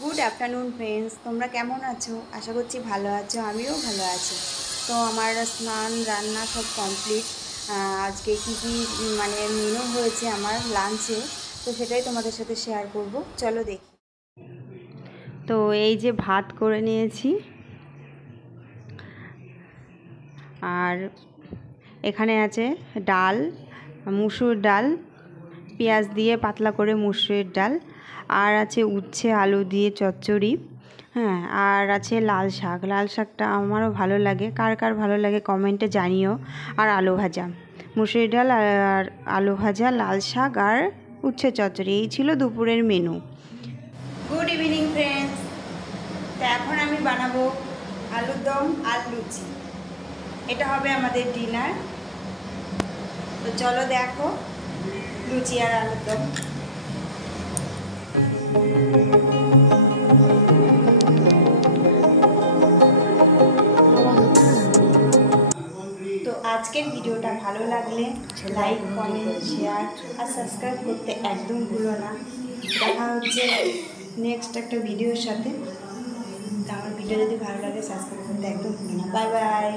Good afternoon friends, তোমরা কেমন আছো? আশা করছি ভালো আছো, আমিও ভালো আছি। তো আমার স্নান রান্না সব কমপ্লিট। আজকে কি মানে মেনু হয়েছে আমার লাঞ্চে, তো সেটাই তোমাদের সাথে শেয়ার করব। চলো দেখি। তো এই যে ভাত করে নিয়েছি, আর এখানে আছে ডাল, মুসুর ডাল, পেঁয়াজ দিয়ে পাতলা করে মুসুরের ডাল, আর আছে উচ্ছে আলু দিয়ে চচ্চড়ি, হ্যাঁ, আর আছে লাল শাক। লাল শাকটা আমারও ভালো লাগে, কার কার ভালো লাগে কমেন্টে জানিও। আর আলু ভাজা, মুসুরি ডাল আর আলু ভাজা, লাল শাক আর উচ্ছে চচ্চড়ি, এই ছিল দুপুরের মেনু। গুড ইভিনিং ফ্রেন্ডস, তো এখন আমি বানাবো আলুর দম আর লুচি। এটা হবে আমাদের ডিনার। তো চলো দেখো লুচি আর আলুর দম। তো আজকের ভিডিওটা ভালো লাগলে লাইক, কমেন্ট, শেয়ার আর সাবস্ক্রাইব করতে একদম ভুলো না। দেখা হচ্ছে নেক্সট একটা ভিডিওর সাথে। তো আমার ভিডিও যদি ভালো লাগে সাবস্ক্রাইব করতে একদম ভুলো না। Bye bye.